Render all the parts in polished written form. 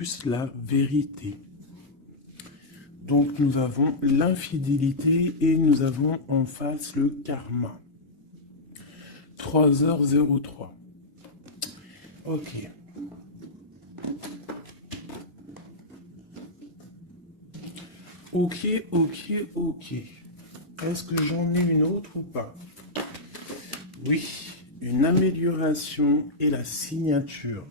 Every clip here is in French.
plus la vérité. Donc nous avons l'infidélité et nous avons en face le karma. 3h03. Ok. Ok. Est-ce que j'en ai une autre ou pas? Oui, une amélioration et la signature.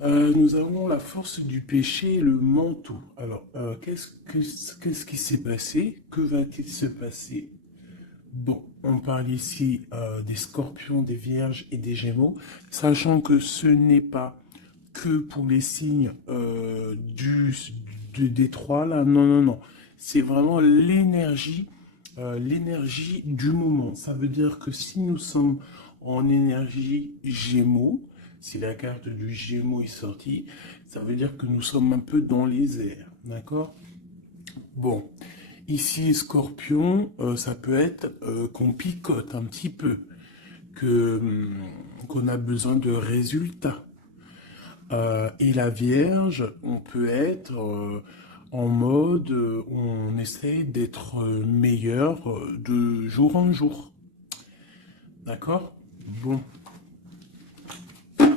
Nous avons la force du péché et le manteau. Alors, qu'est-ce qui s'est passé? Que va-t-il se passer? Bon, on parle ici des scorpions, des vierges et des gémeaux, sachant que ce n'est pas que pour les signes des trois, là. Non. C'est vraiment l'énergie du moment. Ça veut dire que si nous sommes en énergie gémeaux, si la carte du gémeaux est sortie, ça veut dire que nous sommes un peu dans les airs. D'accord? Bon. Ici, scorpion, ça peut être qu'on picote un petit peu, qu'on a besoin de résultats. Et la Vierge, on peut être en mode, on essaie d'être meilleur de jour en jour. D'accord? Bon,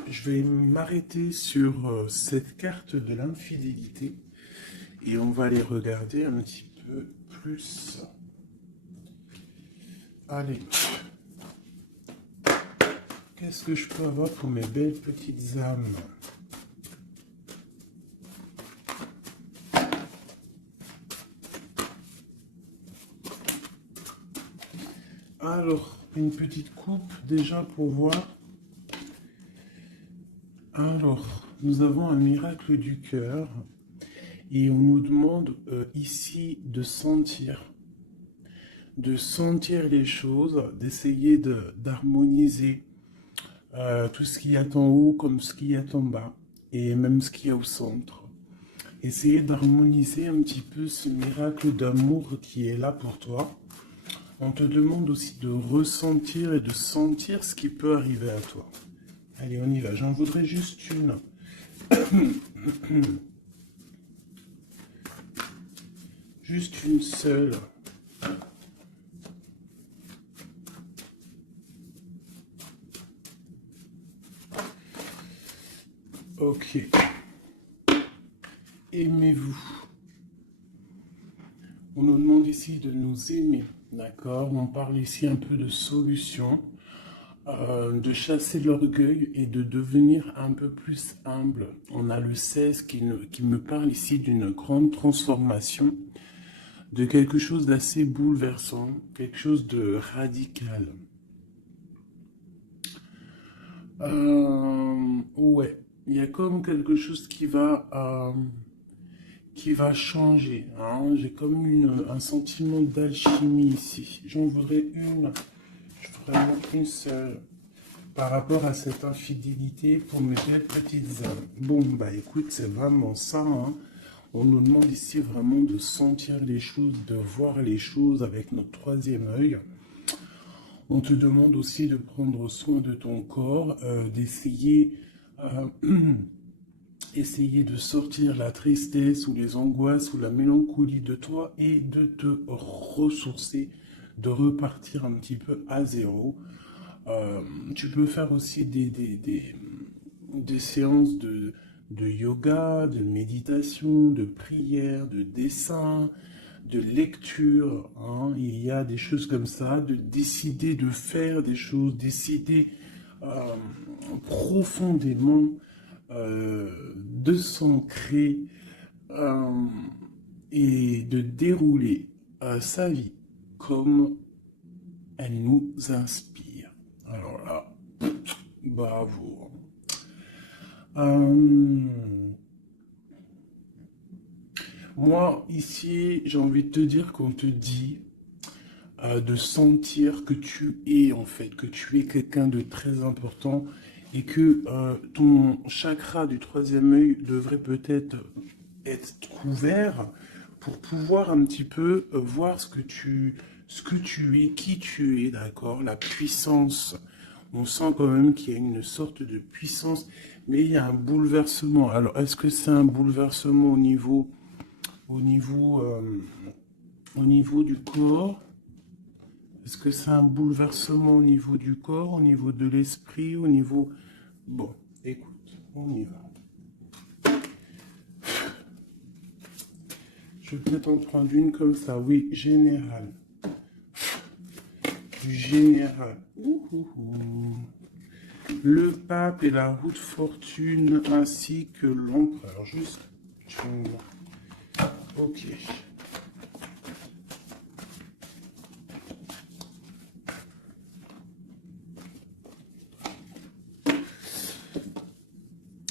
je vais m'arrêter sur cette carte de l'infidélité et on va aller regarder un petit peu plus. Allez. Qu'est-ce que je peux avoir pour mes belles petites âmes? Alors, une petite coupe déjà pour voir. Alors, nous avons un miracle du cœur et on nous demande ici de sentir les choses, d'essayer d'harmoniser tout ce qu'il y a en haut comme ce qu'il y a en bas et même ce qu'il y a au centre. Essayer d'harmoniser un petit peu ce miracle d'amour qui est là pour toi. On te demande aussi de ressentir et de sentir ce qui peut arriver à toi. Allez, on y va. J'en voudrais juste une. Juste une seule. Ok. Aimez-vous. On nous demande ici de nous aimer. D'accord? On parle ici un peu de solution. De chasser l'orgueil et de devenir un peu plus humble. On a le 16 qui me parle ici d'une grande transformation, de quelque chose d'assez bouleversant, quelque chose de radical. Ouais, il y a comme quelque chose qui va changer. Hein. J'ai comme un sentiment d'alchimie ici. J'en voudrais une, vraiment une seule. Par rapport à cette infidélité pour mes belles petites âmes. Bon, bah écoute, c'est vraiment ça. Hein. On nous demande ici vraiment de sentir les choses, de voir les choses avec notre troisième œil. On te demande aussi de prendre soin de ton corps, d'essayer essayer de sortir la tristesse ou les angoisses ou la mélancolie de toi et de te ressourcer, de repartir un petit peu à zéro. Tu peux faire aussi des séances de yoga, de méditation, de prière, de dessin, de lecture. Hein. Il y a des choses comme ça, de décider de faire des choses, décider profondément de s'ancrer et de dérouler sa vie comme elle nous inspire. Alors là, bravo. Moi, ici, j'ai envie de te dire qu'on te dit de sentir que tu es, en fait, que tu es quelqu'un de très important et que ton chakra du troisième œil devrait peut-être être couvert pour pouvoir un petit peu voir ce que tu es, qui tu es, d'accord, la puissance On sent quand même qu'il y a une sorte de puissance, mais il y a un bouleversement. Alors, est-ce que c'est un bouleversement au niveau, euh, au niveau du corps? Est-ce que c'est un bouleversement au niveau du corps, au niveau de l'esprit, au niveau... Bon, écoute, on y va. Je vais peut-être en prendre une comme ça. Oui, général. Du général. Le pape et la roue de fortune ainsi que l'empereur. Juste. Ok.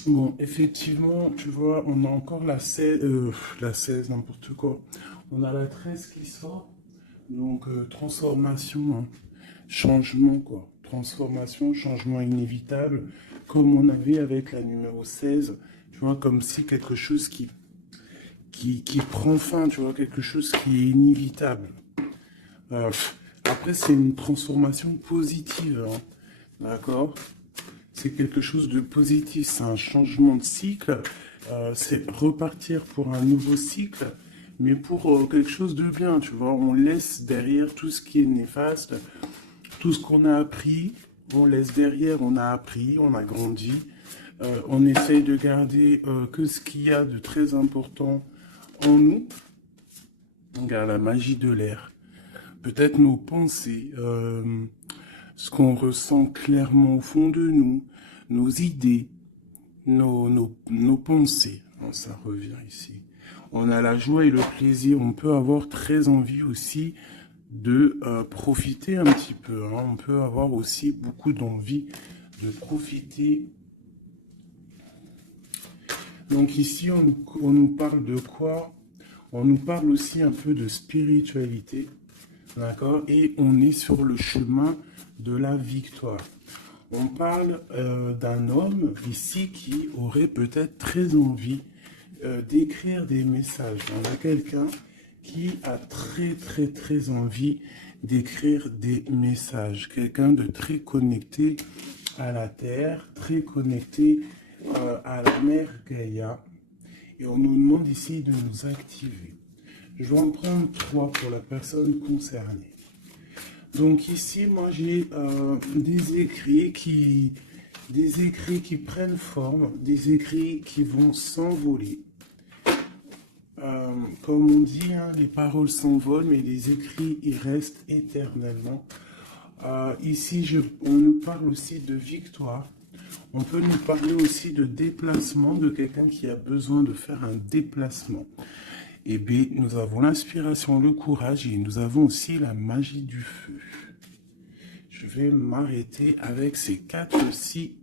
Bon, effectivement, tu vois, on a encore la 16, n'importe quoi. On a la 13 qui sort. Donc, transformation, hein. Changement, quoi. Transformation, changement inévitable, comme on avait avec la numéro 16. Tu vois, comme si quelque chose qui prend fin, tu vois, quelque chose qui est inévitable. Euh, Après, c'est une transformation positive, hein. D'accord? C'est quelque chose de positif, c'est un changement de cycle, c'est repartir pour un nouveau cycle, mais pour quelque chose de bien, tu vois. On laisse derrière tout ce qui est néfaste, tout ce qu'on a appris, on laisse derrière, on a appris, on a grandi, on essaye de garder que ce qu'il y a de très important en nous. On garde la magie de l'air, peut-être nos pensées, ce qu'on ressent clairement au fond de nous, nos idées, nos pensées. Bon, ça revient ici. On a la joie et le plaisir. On peut avoir très envie aussi de profiter un petit peu, hein. On peut avoir aussi beaucoup d'envie de profiter. Donc ici, on nous parle de quoi? On nous parle aussi un peu de spiritualité. D'accord? Et on est sur le chemin de la victoire. On parle d'un homme ici qui aurait peut-être très envie d'écrire des messages. On a quelqu'un qui a très envie d'écrire des messages. Quelqu'un de très connecté à la terre, très connecté à la mère Gaïa. Et on nous demande ici de nous activer. Je vais en prendre 3 pour la personne concernée. Donc ici, moi j'ai des écrits qui prennent forme, des écrits qui vont s'envoler. Comme on dit, hein, les paroles s'envolent, mais les écrits, ils restent éternellement. Ici, on nous parle aussi de victoire. On peut nous parler aussi de déplacement, de quelqu'un qui a besoin de faire un déplacement. Et bien, nous avons l'inspiration, le courage et nous avons aussi la magie du feu. Je vais m'arrêter avec ces 4-ci.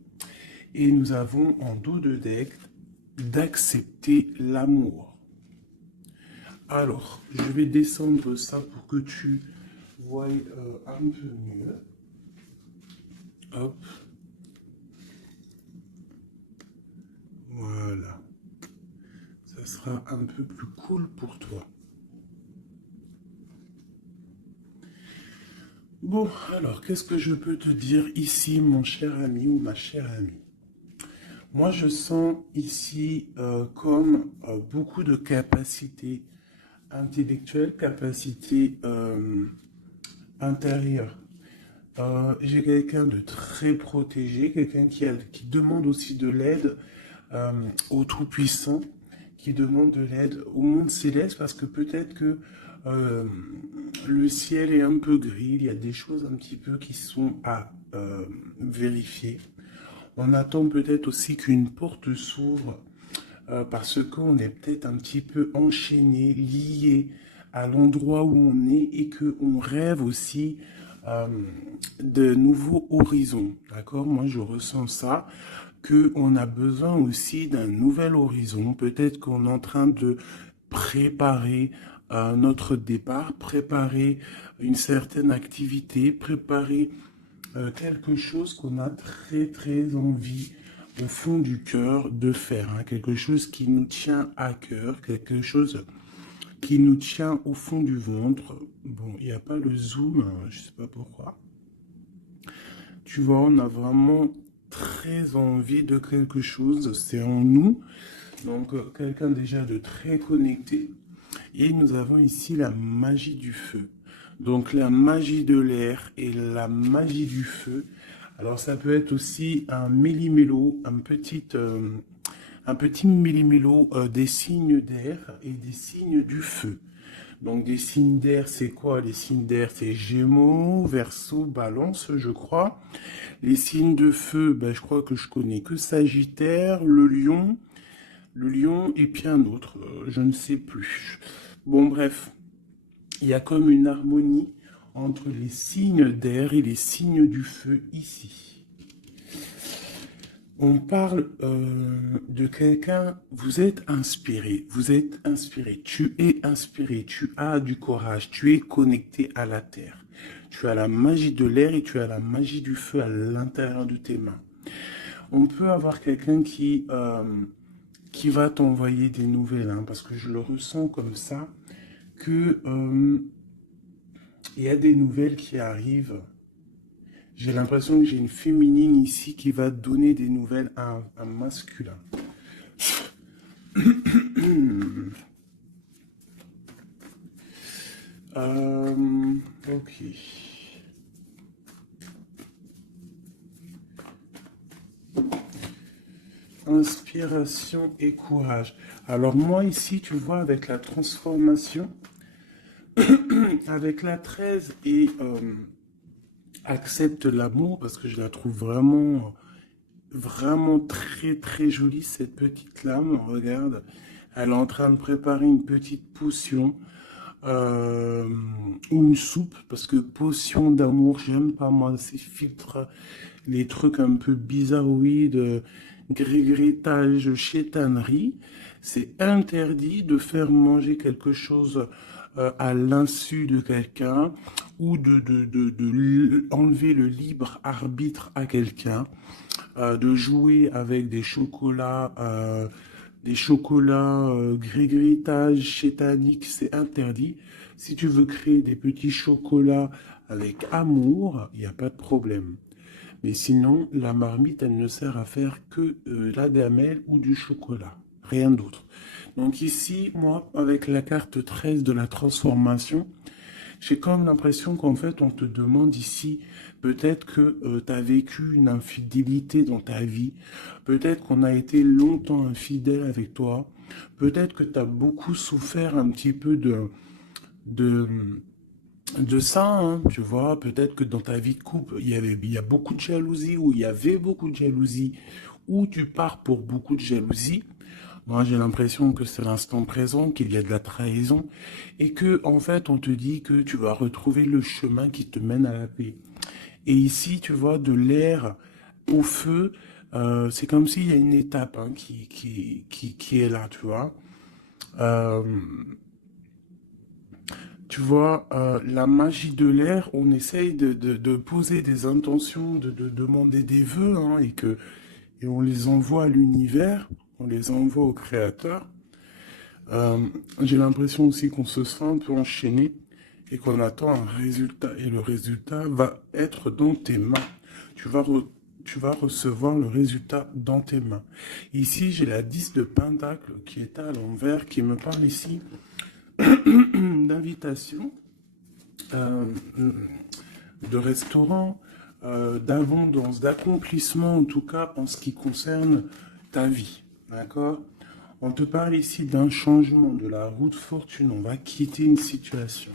Et nous avons en dos de deck d'accepter l'amour. Alors, je vais descendre ça pour que tu vois un peu mieux. Hop. Voilà. Ça sera un peu plus cool pour toi. Bon, alors, qu'est-ce que je peux te dire ici, mon cher ami ou ma chère amie? Moi, je sens ici comme beaucoup de capacités intellectuelles, capacités intérieures. J'ai quelqu'un de très protégé, quelqu'un qui demande aussi de l'aide au Tout-Puissant, qui demande de l'aide au monde céleste, parce que peut-être que le ciel est un peu gris, il y a des choses un petit peu qui sont à vérifier. On attend peut-être aussi qu'une porte s'ouvre parce qu'on est peut-être un petit peu enchaîné, lié à l'endroit où on est et qu'on rêve aussi de nouveaux horizons. D'accord? Moi, je ressens ça, qu'on a besoin aussi d'un nouvel horizon. Peut-être qu'on est en train de préparer notre départ, préparer une certaine activité, préparer quelque chose qu'on a très envie au fond du cœur de faire, hein, quelque chose qui nous tient à cœur, quelque chose qui nous tient au fond du ventre. Bon, il n'y a pas le zoom, je ne sais pas pourquoi. Tu vois, on a vraiment très envie de quelque chose, c'est en nous. Donc, quelqu'un déjà de très connecté. Et nous avons ici la magie du feu. Donc, la magie de l'air et la magie du feu. Alors, ça peut être aussi un méli-mélo, un petit méli-mélo des signes d'air et des signes du feu. Donc, des signes d'air, c'est quoi? Les signes d'air, c'est Gémeaux, Verseau, Balance, je crois. Les signes de feu, ben, je crois que je connais que Sagittaire, le lion et puis un autre, je ne sais plus. Bon, bref, il y a comme une harmonie entre les signes d'air et les signes du feu ici. On parle de quelqu'un, vous êtes inspiré, tu es inspiré, tu as du courage, tu es connecté à la terre. Tu as la magie de l'air et tu as la magie du feu à l'intérieur de tes mains. On peut avoir quelqu'un qui va t'envoyer des nouvelles, hein, parce que je le ressens comme ça, que il y a des nouvelles qui arrivent. J'ai l'impression que j'ai une féminine ici qui va donner des nouvelles à un masculin. Ok. Inspiration et courage. Alors moi ici, tu vois, avec la transformation, avec la 13 et accepte l'amour, parce que je la trouve vraiment, vraiment très très jolie, cette petite lame. Regarde, elle est en train de préparer une petite potion. Ou une soupe, parce que potion d'amour, j'aime pas moi ces filtres, les trucs un peu bizarroïdes, grégritage, chétanerie. C'est interdit de faire manger quelque chose à l'insu de quelqu'un ou de enlever le libre arbitre à quelqu'un, de jouer avec des chocolats grégritage chétanique, c'est interdit. Si tu veux créer des petits chocolats avec amour, il n'y a pas de problème. Mais sinon, la marmite, elle ne sert à faire que la gamelle ou du chocolat. Rien d'autre. Donc ici, moi, avec la carte 13 de la transformation, j'ai comme l'impression qu'en fait, on te demande ici, peut-être que tu as vécu une infidélité dans ta vie, peut-être qu'on a été longtemps infidèle avec toi, peut-être que tu as beaucoup souffert un petit peu de, de ça, hein, tu vois, peut-être que dans ta vie de couple, il y a beaucoup de jalousie, ou il y avait beaucoup de jalousie, ou tu pars pour beaucoup de jalousie. Moi, j'ai l'impression que c'est l'instant présent, qu'il y a de la trahison, et que, en fait, on te dit que tu vas retrouver le chemin qui te mène à la paix. Et ici, tu vois, de l'air au feu, c'est comme s'il y a une étape, hein, qui est là, tu vois. Euh, Tu vois, la magie de l'air, on essaye de poser des intentions, de demander des vœux, hein, et on les envoie à l'univers, on les envoie au créateur. Euh, j'ai l'impression aussi qu'on se sent un peu enchaîné et qu'on attend un résultat. Et le résultat va être dans tes mains. Tu vas recevoir le résultat dans tes mains. Ici, j'ai la 10 de Pentacle qui est à l'envers, qui me parle ici d'invitation, euh, de restaurant, d'abondance, d'accomplissement, en tout cas en ce qui concerne ta vie. D'accord? On te parle ici d'un changement de la route fortune. On va quitter une situation.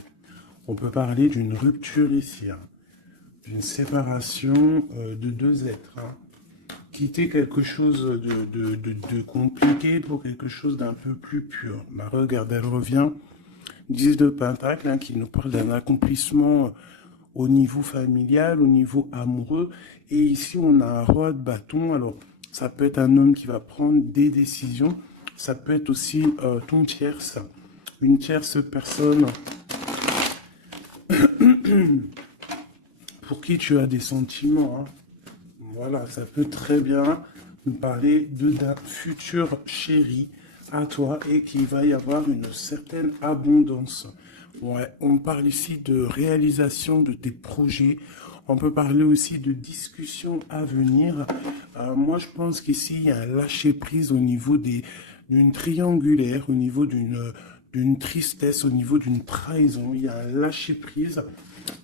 On peut parler d'une rupture ici, hein, d'une séparation de deux êtres, hein. Quitter quelque chose de compliqué pour quelque chose d'un peu plus pur. Bah, regarde, elle revient 10 de Pentacle, hein, qui nous parle d'un accomplissement au niveau familial, au niveau amoureux. Et ici, on a un roi de bâton. Alors, ça peut être un homme qui va prendre des décisions. Ça peut être aussi ton tierce, une tierce personne pour qui tu as des sentiments, hein. Voilà, ça peut très bien nous parler d'un futur chéri à toi et qu'il va y avoir une certaine abondance. Ouais, on parle ici de réalisation de tes projets. On peut parler aussi de discussions à venir. Moi, je pense qu'ici, il y a un lâcher-prise au niveau d'une triangulaire, au niveau d'une tristesse, au niveau d'une trahison. Il y a un lâcher-prise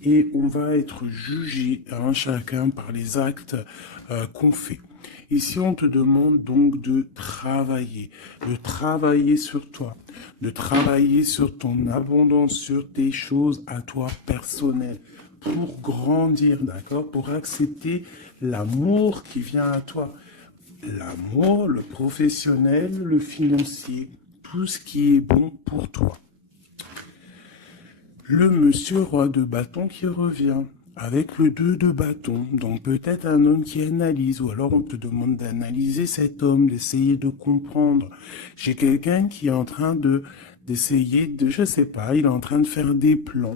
et on va être jugé, hein, chacun par les actes qu'on fait. Ici, on te demande donc de travailler sur toi, de travailler sur ton abondance, sur tes choses à toi personnelles, pour grandir, d'accord, pour accepter l'amour qui vient à toi. L'amour, le professionnel, le financier, tout ce qui est bon pour toi. Le monsieur roi de bâton qui revient avec le 2 de bâton. Donc peut-être un homme qui analyse, ou alors on te demande d'analyser cet homme, d'essayer de comprendre. J'ai quelqu'un qui est en train d'essayer de, je sais pas, il est en train de faire des plans.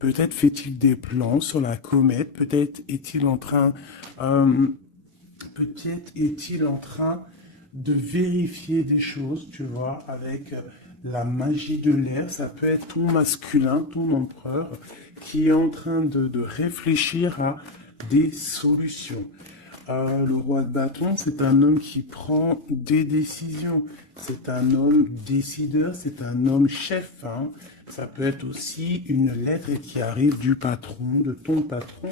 Peut-être fait-il des plans sur la comète, peut-être est-il en train, peut-être est-il en train de vérifier des choses, tu vois, avec la magie de l'air. Ça peut être ton masculin, ton empereur, qui est en train de réfléchir à des solutions. Le roi de bâton, c'est un homme qui prend des décisions. C'est un homme décideur, c'est un homme chef. Hein. Ça peut être aussi une lettre qui arrive du patron, de ton patron.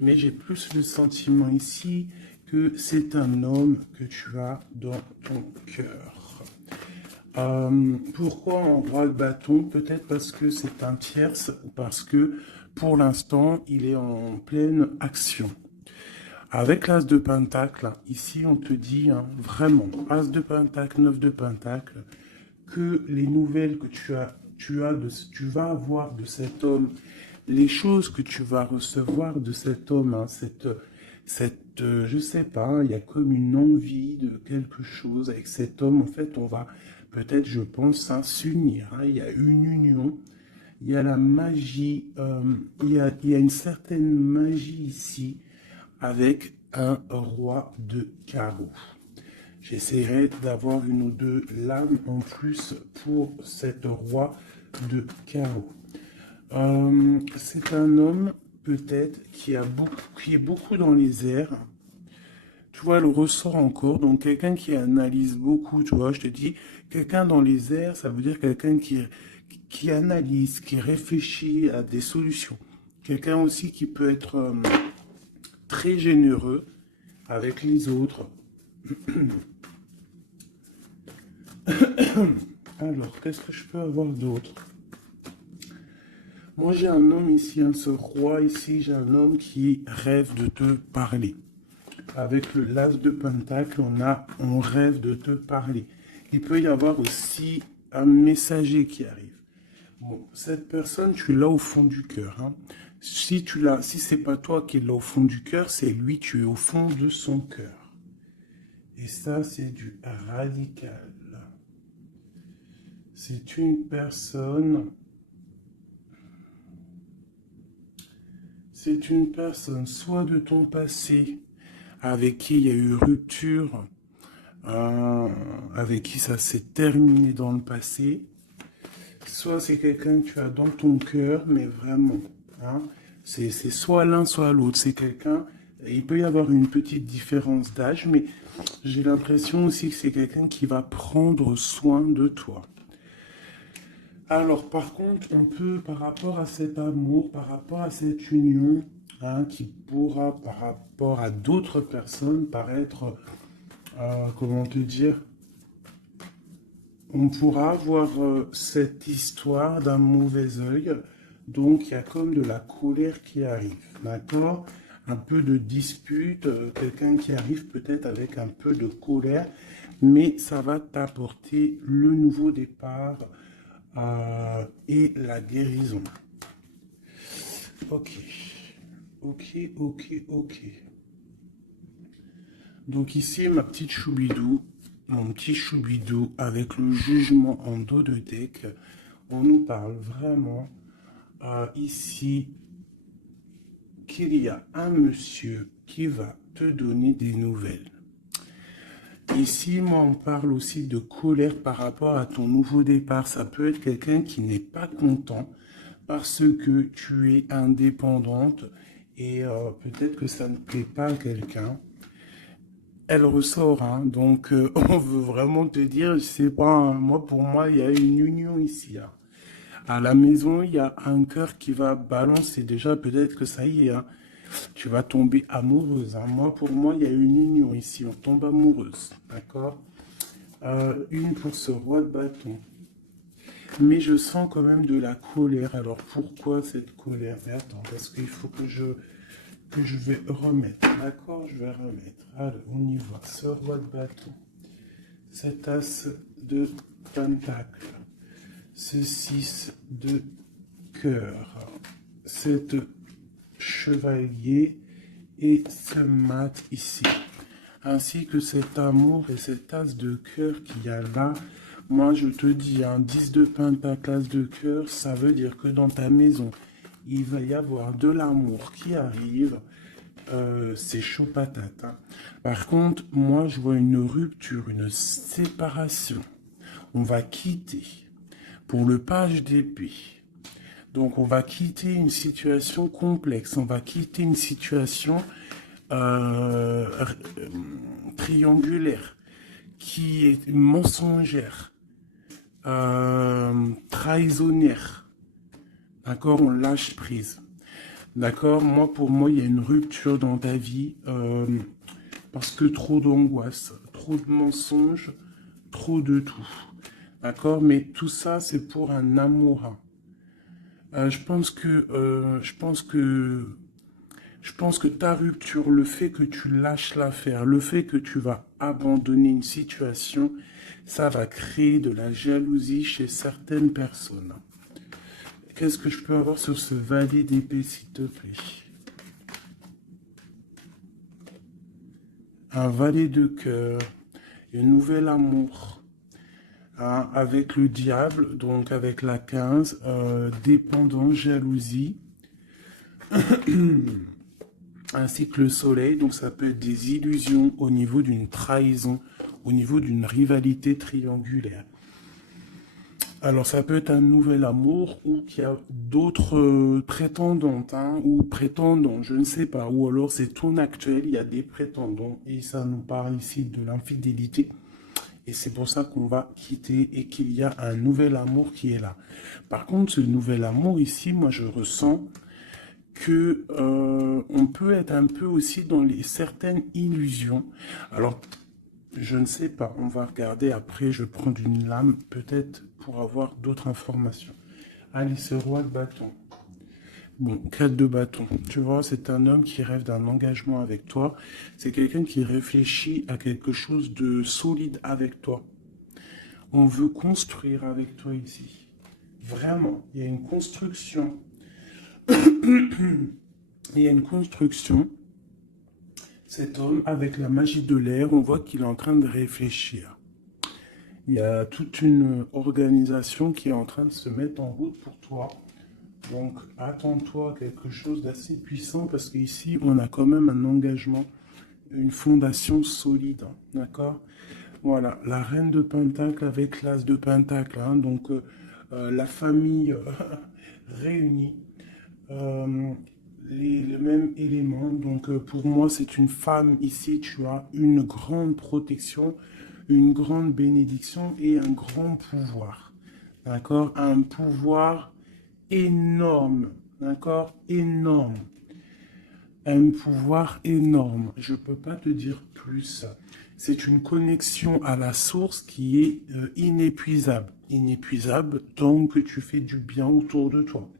Mais j'ai plus le sentiment ici que c'est un homme que tu as dans ton cœur. Pourquoi en roi de bâton? Peut-être parce que c'est un tierce, parce que pour l'instant, il est en pleine action. Avec l'as de pentacle, ici on te dit hein, vraiment, as de pentacle, 9 de pentacle, que les nouvelles que tu vas avoir de cet homme, les choses que tu vas recevoir de cet homme, hein, je sais pas, hein, il y a comme une envie de quelque chose avec cet homme. En fait, on va peut-être, je pense, hein, s'unir. Hein, il y a une union, il y a la magie, il y a une certaine magie ici avec un roi de carreau. J'essaierai d'avoir une ou deux lames en plus pour cet roi de carreau. C'est un homme peut-être qui est beaucoup dans les airs. Tu vois, le ressort encore. Donc quelqu'un qui analyse beaucoup, tu vois, je te dis, quelqu'un dans les airs, ça veut dire quelqu'un qui analyse, qui réfléchit à des solutions. Quelqu'un aussi qui peut être très généreux avec les autres. Alors, qu'est-ce que je peux avoir d'autre? Moi, j'ai un homme ici, hein, ce roi ici, j'ai un homme qui rêve de te parler. Avec le l'as de pentacle, on rêve de te parler. Il peut y avoir aussi un messager qui arrive. Bon, cette personne, tu l'as au fond du cœur. Hein. Si c'est pas toi qui l'as au fond du cœur, c'est lui, tu es au fond de son cœur. Et ça, c'est du radical. C'est une personne soit de ton passé, avec qui il y a eu rupture, avec qui ça s'est terminé dans le passé, soit c'est quelqu'un que tu as dans ton cœur, mais vraiment, hein, c'est soit l'un, soit l'autre, c'est quelqu'un, il peut y avoir une petite différence d'âge, mais j'ai l'impression aussi que c'est quelqu'un qui va prendre soin de toi. Alors, par contre, on peut, par rapport à cet amour, par rapport à cette union, hein, qui pourra, par rapport à d'autres personnes, paraître, comment te dire, on pourra avoir cette histoire d'un mauvais œil. Donc, il y a comme de la colère qui arrive, d'accord? Un peu de dispute, quelqu'un qui arrive peut-être avec un peu de colère, mais ça va t'apporter le nouveau départ, et la guérison. Ok. Donc ici, ma petite choubidou, mon petit choubidou avec le jugement en dos de deck, on nous parle vraiment ici qu'il y a un monsieur qui va te donner des nouvelles. Ici, moi, on parle aussi de colère par rapport à ton nouveau départ. Ça peut être quelqu'un qui n'est pas content parce que tu es indépendante et peut-être que ça ne plaît pas à quelqu'un. Elle ressort, hein, donc on veut vraiment te dire, je sais pas, hein, moi pour moi il y a une union ici, hein. À la maison, il y a un cœur qui va balancer. Déjà, peut-être que ça y est, hein, tu vas tomber amoureuse, hein. Moi, pour moi, il y a une union ici. On tombe amoureuse. D'accord? Une pour ce roi de bâton. Mais je sens quand même de la colère. Alors, pourquoi cette colère? Mais attends, parce qu'il faut que je vais remettre. D'accord? Je vais remettre. Allez, on y va. Ce roi de bâton. Cet as de pentacle. Ce 6 de cœur, cet chevalier et ce mat ici, ainsi que cet amour et cet as de cœur qu'il y a là. Moi je te dis, un 10 de pentacle, as de cœur, ça veut dire que dans ta maison, il va y avoir de l'amour qui arrive. C'est chaud patate, hein. Par contre, moi je vois une rupture, une séparation. On va quitter. Pour le page d'épée, donc on va quitter une situation complexe, on va quitter une situation triangulaire, qui est mensongère, trahisonnière. D'accord, on lâche prise. D'accord, moi pour moi il y a une rupture dans ta vie, parce que trop d'angoisse, trop de mensonges, trop de tout. D'accord, mais tout ça, c'est pour un amour. Je pense que ta rupture, le fait que tu lâches l'affaire, le fait que tu vas abandonner une situation, ça va créer de la jalousie chez certaines personnes. Qu'est-ce que je peux avoir sur ce valet d'épée, s'il te plaît? Un valet de cœur, un nouvel amour. Hein, avec le diable, donc avec la 15, dépendance, jalousie, ainsi que le soleil, donc ça peut être des illusions au niveau d'une trahison, au niveau d'une rivalité triangulaire. Alors ça peut être un nouvel amour ou qu'il y a d'autres prétendantes, hein, ou prétendants, je ne sais pas, ou alors c'est ton actuel, il y a des prétendants, et ça nous parle ici de l'infidélité. Et c'est pour ça qu'on va quitter et qu'il y a un nouvel amour qui est là. Par contre, ce nouvel amour ici, moi je ressens que on peut être un peu aussi dans certaines illusions. Alors, je ne sais pas, on va regarder après, je prends une lame peut-être pour avoir d'autres informations. Allez, ce roi de bâton. Bon, 4 de bâton. Tu vois, c'est un homme qui rêve d'un engagement avec toi. C'est quelqu'un qui réfléchit à quelque chose de solide avec toi. On veut construire avec toi ici. Vraiment, il y a une construction. Il y a une construction. Cet homme, avec la magie de l'air, on voit qu'il est en train de réfléchir. Il y a toute une organisation qui est en train de se mettre en route pour toi. Donc, attends-toi à quelque chose d'assez puissant parce qu'ici, on a quand même un engagement, une fondation solide. Hein, d'accord? Voilà, la reine de Pentacle avec l'as de Pentacle. Hein, donc, la famille réunie, les mêmes éléments. Donc, pour moi, c'est une femme ici. Tu as une grande protection, une grande bénédiction et un grand pouvoir. D'accord? Un pouvoir énorme, d'accord? Énorme. Un pouvoir énorme. Je ne peux pas te dire plus. C'est une connexion à la source qui est inépuisable. Inépuisable tant que tu fais du bien autour de toi.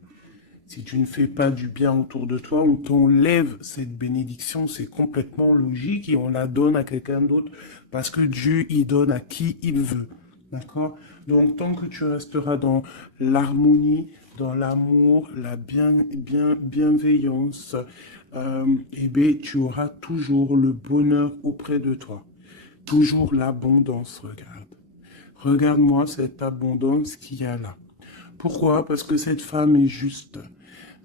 Si tu ne fais pas du bien autour de toi, on t'enlève cette bénédiction, c'est complètement logique et on la donne à quelqu'un d'autre parce que Dieu, il donne à qui il veut. D'accord? Donc, tant que tu resteras dans l'harmonie, dans l'amour, la bienveillance, eh bien, tu auras toujours le bonheur auprès de toi. Toujours l'abondance, regarde. Regarde-moi cette abondance qu'il y a là. Pourquoi? Parce que cette femme est juste.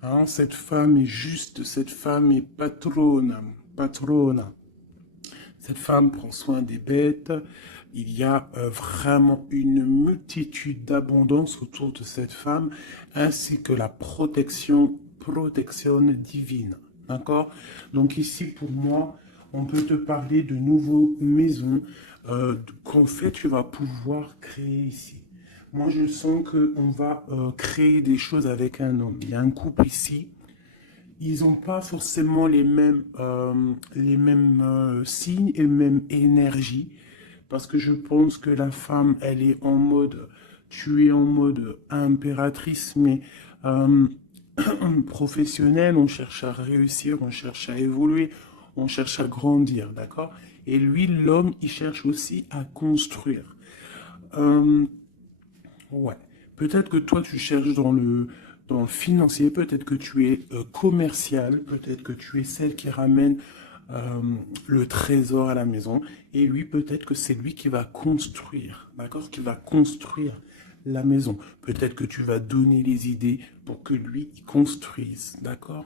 Hein, cette femme est juste, cette femme est patrona. Cette femme prend soin des bêtes. Il y a vraiment une multitude d'abondance autour de cette femme, ainsi que la protection divine. D'accord? Donc ici, pour moi, on peut te parler de nouveaux maisons qu'en fait, tu vas pouvoir créer ici. Moi, je sens qu'on va créer des choses avec un homme. Il y a un couple ici. Ils n'ont pas forcément les mêmes signes et même énergie. Parce que je pense que la femme, elle est en mode, tu es en mode impératrice, mais euh, professionnelle, on cherche à réussir, on cherche à évoluer, on cherche à grandir, d'accord? Et lui, l'homme, il cherche aussi à construire. Euh, ouais. Peut-être que toi, tu cherches dans le financier, peut-être que tu es commercial, peut-être que tu es celle qui ramène euh, le trésor à la maison. Et lui, peut-être que c'est lui qui va construire, d'accord? Qui va construire la maison. Peut-être que tu vas donner les idées pour que lui, il construise, d'accord?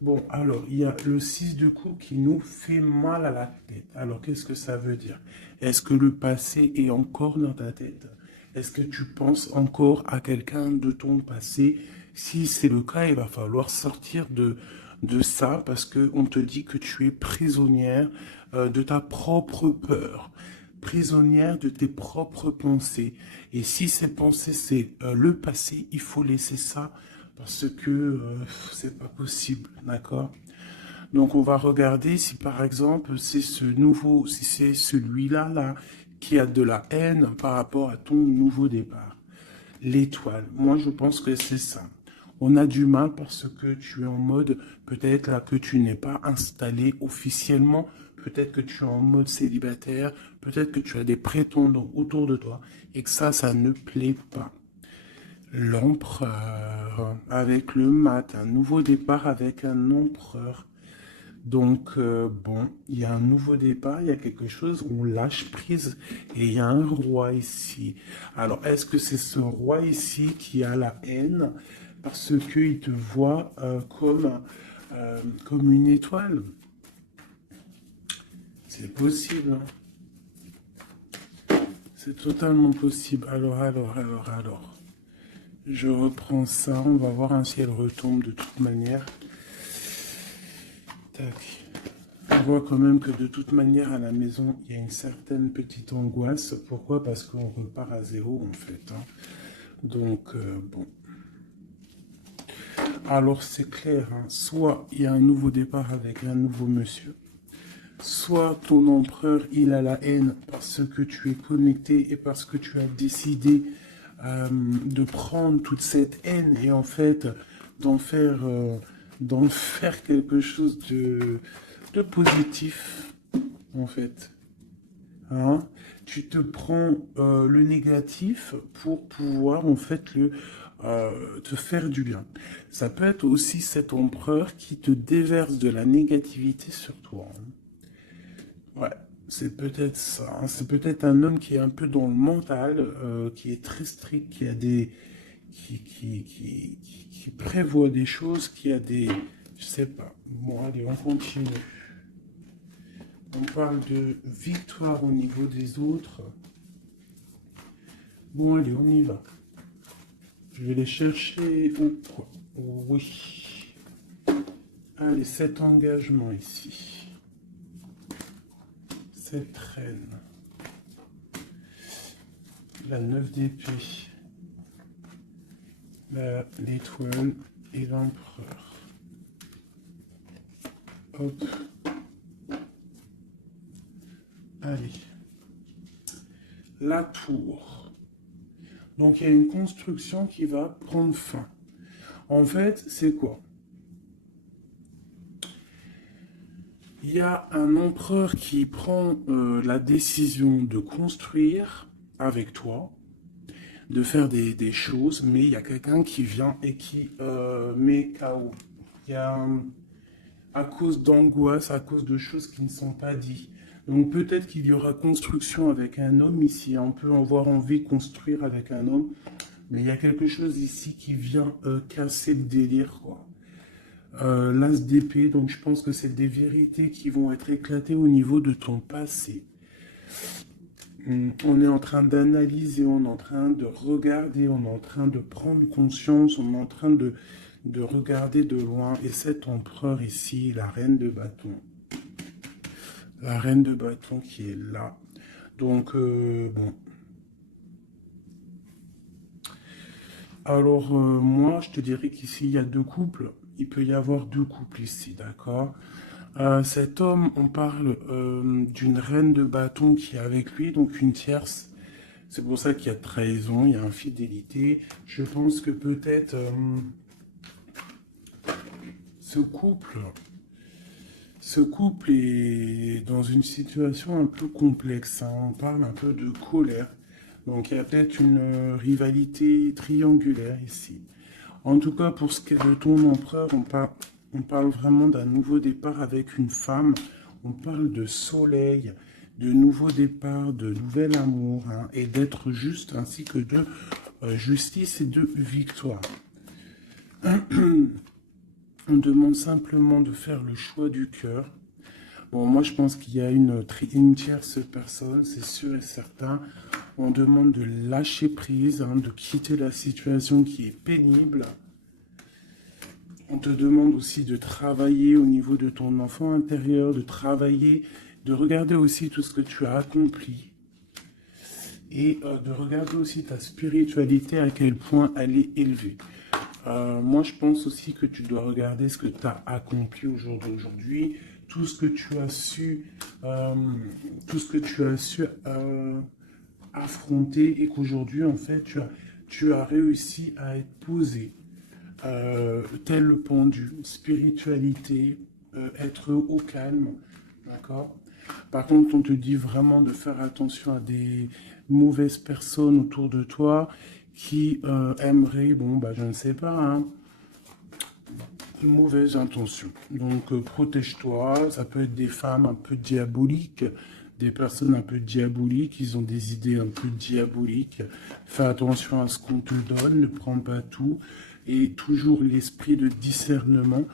Bon, alors, il y a le 6 de coups qui nous fait mal à la tête. Alors, qu'est-ce que ça veut dire? Est-ce que le passé est encore dans ta tête? Est-ce que tu penses encore à quelqu'un de ton passé? Si c'est le cas, il va falloir sortir de ça parce qu'on te dit que tu es prisonnière de ta propre peur, prisonnière de tes propres pensées. Et si ces pensées, c'est le passé, il faut laisser ça parce que c'est pas possible, d'accord? Donc on va regarder si par exemple c'est ce nouveau, si c'est celui-là là qui a de la haine par rapport à ton nouveau départ. L'étoile, moi je pense que c'est ça. On a du mal parce que tu es en mode, peut-être là que tu n'es pas installé officiellement, peut-être que tu es en mode célibataire, peut-être que tu as des prétendants autour de toi et que ça ne plaît pas. L'empereur avec le mat, un nouveau départ avec un empereur. Donc, bon, il y a un nouveau départ, il y a quelque chose, on lâche prise et il y a un roi ici. Alors, est-ce que c'est ce roi ici qui a la haine parce qu'il te voit comme une étoile? C'est possible, hein. C'est totalement possible. Alors. Je reprends ça, on va voir si elle retombe de toute manière. Tac. On voit quand même que de toute manière à la maison, il y a une certaine petite angoisse. Pourquoi? Parce qu'on repart à zéro en fait, hein. Donc, bon. Alors c'est clair, hein. Soit il y a un nouveau départ avec un nouveau monsieur, soit ton empereur, il a la haine parce que tu es connecté et parce que tu as décidé de prendre toute cette haine et en fait d'en faire, d'en faire quelque chose de positif, en fait. Hein? Tu te prends le négatif pour pouvoir en fait te faire du bien. Ça peut être aussi cet empereur qui te déverse de la négativité sur toi, hein. Ouais, c'est peut-être ça, hein. C'est peut-être un homme qui est un peu dans le mental, qui est très strict, qui a des, qui prévoit des choses, qui a des, je sais pas. Bon, allez, on continue. On parle de victoire au niveau des autres. Bon, allez, on y va. Je vais les chercher au quoi? Oui. Allez, cet engagement ici. Cette reine. La 9 d'épée. L'étoile et l'empereur. Hop. Allez. La tour. Donc il y a une construction qui va prendre fin. En fait, c'est quoi? Il y a un empereur qui prend la décision de construire avec toi, de faire des choses, mais il y a quelqu'un qui vient et qui met KO. Il y a à cause d'angoisse, à cause de choses qui ne sont pas dites. Donc peut-être qu'il y aura construction avec un homme ici. On peut avoir envie de construire avec un homme, mais il y a quelque chose ici qui vient casser le délire, quoi. L'as d'épée, donc je pense que c'est des vérités qui vont être éclatées au niveau de ton passé. On est en train d'analyser, on est en train de regarder, on est en train de prendre conscience, on est en train de regarder de loin. Et cet empereur ici, la reine de bâton. La reine de bâton qui est là. Donc, bon. Alors, moi, je te dirais qu'ici, il y a deux couples. Il peut y avoir deux couples ici, d'accord? Cet homme, on parle d'une reine de bâton qui est avec lui, donc une tierce. C'est pour ça qu'il y a trahison, il y a infidélité. Je pense que peut-être ce couple est dans une situation un peu complexe, hein. On parle un peu de colère. Donc il y a peut-être une rivalité triangulaire ici. En tout cas, pour ce qui est de ton empereur, on parle vraiment d'un nouveau départ avec une femme. On parle de soleil, de nouveau départ, de nouvel amour, hein, et d'être juste, ainsi que de justice et de victoire. On demande simplement de faire le choix du cœur. Bon, moi, je pense qu'il y a une tierce personne, c'est sûr et certain. On demande de lâcher prise, hein, de quitter la situation qui est pénible. On te demande aussi de travailler au niveau de ton enfant intérieur, de travailler, de regarder aussi tout ce que tu as accompli. Et de regarder aussi ta spiritualité, à quel point elle est élevée. Moi, je pense aussi que tu dois regarder ce que tu as accompli au jour d'aujourd'hui, tout ce que tu as su, affronter, et qu'aujourd'hui, en fait, tu as réussi à être posé, tel le pendu, spiritualité, être au calme, d'accord? Par contre, on te dit vraiment de faire attention à des mauvaises personnes autour de toi qui aimeraient, bon, bah, je ne sais pas, hein, mauvaise intention. Donc, protège-toi. Ça peut être des femmes un peu diaboliques, des personnes un peu diaboliques, ils ont des idées un peu diaboliques. Fais attention à ce qu'on te donne, ne prends pas tout. Et toujours l'esprit de discernement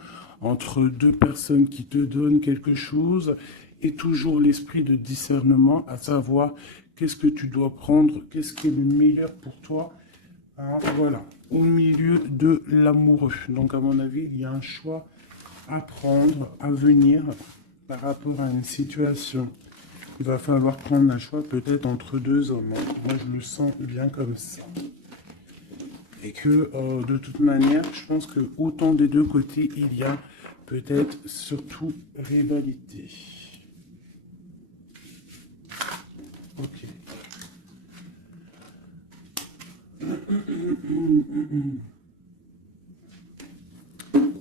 entre deux personnes qui te donnent quelque chose, et toujours l'esprit de discernement, à savoir qu'est-ce que tu dois prendre, qu'est-ce qui est le meilleur pour toi. Hein, voilà, au milieu de l'amoureux. Donc, à mon avis, il y a un choix à prendre, à venir par rapport à une situation. Il va falloir prendre un choix peut-être entre deux hommes, hein. Moi, je le sens bien comme ça. Et que, de toute manière, je pense que autant des deux côtés, il y a peut-être surtout rivalité. Ok.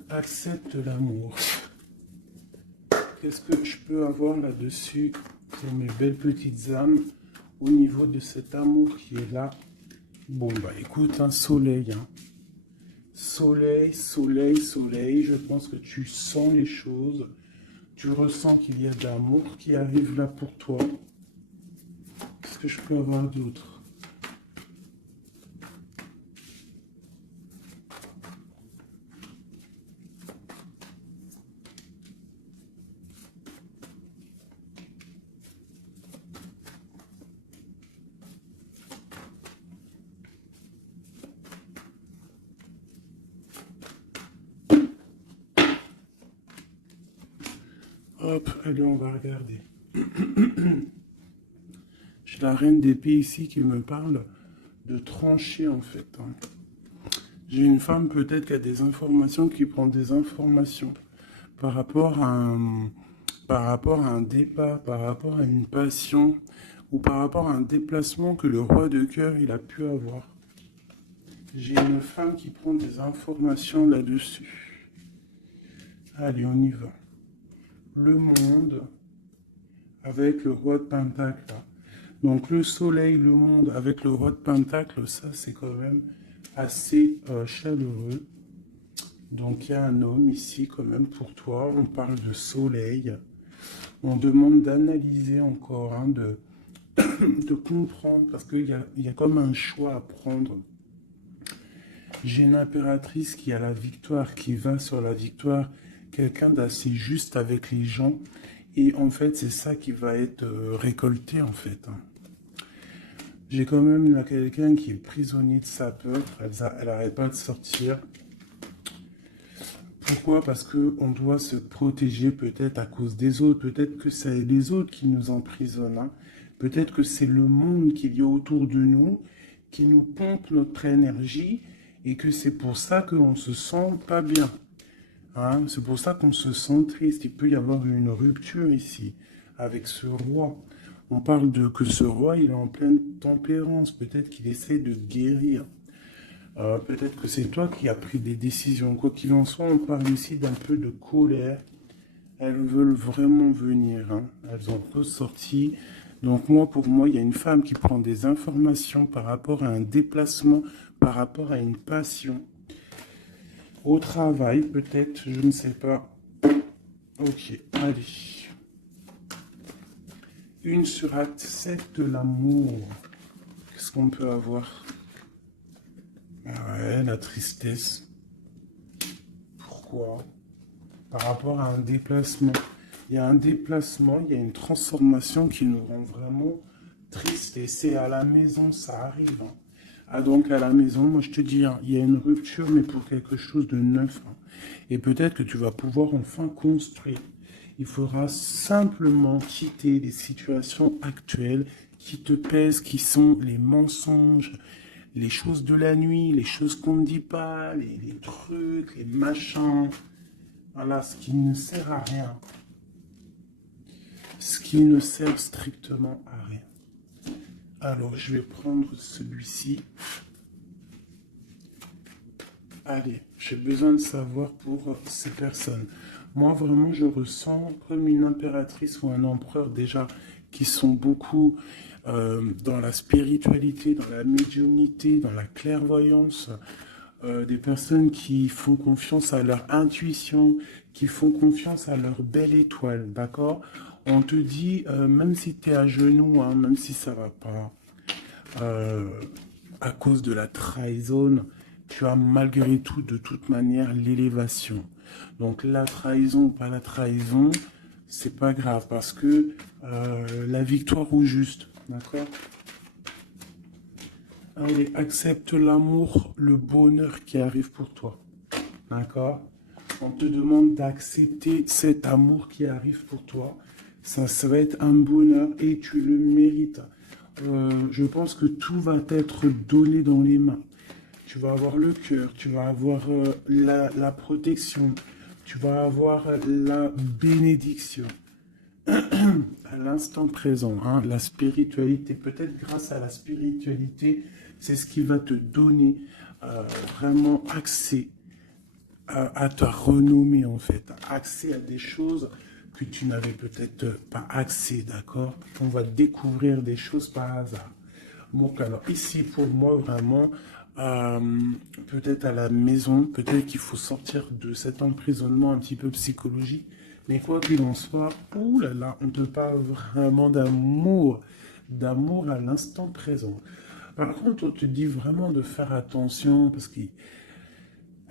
Accepte l'amour. Qu'est-ce que je peux avoir là-dessus pour mes belles petites âmes au niveau de cet amour qui est là? Bon, bah écoute, un soleil, hein. Soleil, soleil, soleil. Je pense que tu sens les choses. Tu ressens qu'il y a de l'amour qui arrive là pour toi. Qu'est-ce que je peux avoir d'autre? Hop, allez, on va regarder. J'ai la reine d'épée ici qui me parle de trancher, en fait, hein. J'ai une femme peut-être qui a des informations, qui prend des informations par rapport par rapport à un départ, par rapport à une passion, ou par rapport à un déplacement que le roi de cœur il a pu avoir. J'ai une femme qui prend des informations là-dessus. Allez, on y va. Le monde avec le roi de Pentacle. Donc le soleil, le monde avec le roi de Pentacle, ça c'est quand même assez chaleureux. Donc il y a un homme ici quand même pour toi. On parle de soleil. On demande d'analyser encore, hein, de comprendre, parce qu'il y a comme un choix à prendre. J'ai une impératrice qui a la victoire, qui va sur la victoire, quelqu'un d'assez juste avec les gens. Et en fait, c'est ça qui va être récolté, en fait, hein. J'ai quand même là quelqu'un qui est prisonnier de sa peur. Elle n'arrête pas de sortir. Pourquoi? Parce qu'on doit se protéger peut-être à cause des autres. Peut-être que c'est les autres qui nous emprisonnent, hein. Peut-être que c'est le monde qu'il y a autour de nous qui nous pompe notre énergie et que c'est pour ça qu'on se sent pas bien, hein. C'est pour ça qu'on se sent triste. Il peut y avoir une rupture ici avec ce roi. On parle de que ce roi, il est en pleine tempérance. Peut-être qu'il essaie de guérir. Peut-être que c'est toi qui as pris des décisions. Quoi qu'il en soit, on parle ici d'un peu de colère. Elles veulent vraiment venir, hein. Elles ont tous sorti. Donc moi, pour moi, il y a une femme qui prend des informations par rapport à un déplacement, par rapport à une passion. Au travail, peut-être, je ne sais pas. Ok, allez. Une sur accepte l'amour. Qu'est-ce qu'on peut avoir? Ouais, la tristesse. Pourquoi? Par rapport à un déplacement. Il y a un déplacement, il y a une transformation qui nous rend vraiment tristes. Et c'est à la maison, ça arrive, hein. Ah, donc à la maison, moi je te dis, hein, il y a une rupture, mais pour quelque chose de neuf, hein. Et peut-être que tu vas pouvoir enfin construire. Il faudra simplement quitter les situations actuelles qui te pèsent, qui sont les mensonges, les choses de la nuit, les choses qu'on ne dit pas, les trucs, les machins. Voilà, ce qui ne sert à rien. Ce qui ne sert strictement à rien. Alors, je vais prendre celui-ci. Allez, j'ai besoin de savoir pour ces personnes. Moi, vraiment, je ressens comme une impératrice ou un empereur déjà qui sont beaucoup dans la spiritualité, dans la médiumnité, dans la clairvoyance. Des personnes qui font confiance à leur intuition, qui font confiance à leur belle étoile, d'accord? On te dit, même si tu es à genoux, hein, même si ça va pas, euh, à cause de la trahison, tu as malgré tout, de toute manière, l'élévation. Donc la trahison ou pas la trahison, c'est pas grave parce que la victoire au juste, d'accord? Allez, accepte l'amour, le bonheur qui arrive pour toi, d'accord? On te demande d'accepter cet amour qui arrive pour toi. Ça va être un bonheur et tu le mérites. Je pense que tout va t'être donné dans les mains. Tu vas avoir le cœur, tu vas avoir la protection, tu vas avoir la bénédiction à l'instant présent, hein, la spiritualité. Peut-être grâce à la spiritualité, c'est ce qui va te donner vraiment accès à ta renommée, en fait, accès à des choses que tu n'avais peut-être pas accès, d'accord? On va découvrir des choses par hasard. Donc, alors, ici, pour moi, vraiment, euh, peut-être à la maison, peut-être qu'il faut sortir de cet emprisonnement un petit peu psychologique. Mais quoi qu'il en soit, ouh là là, on te parle vraiment d'amour à l'instant présent. Par contre, on te dit vraiment de faire attention parce qu'il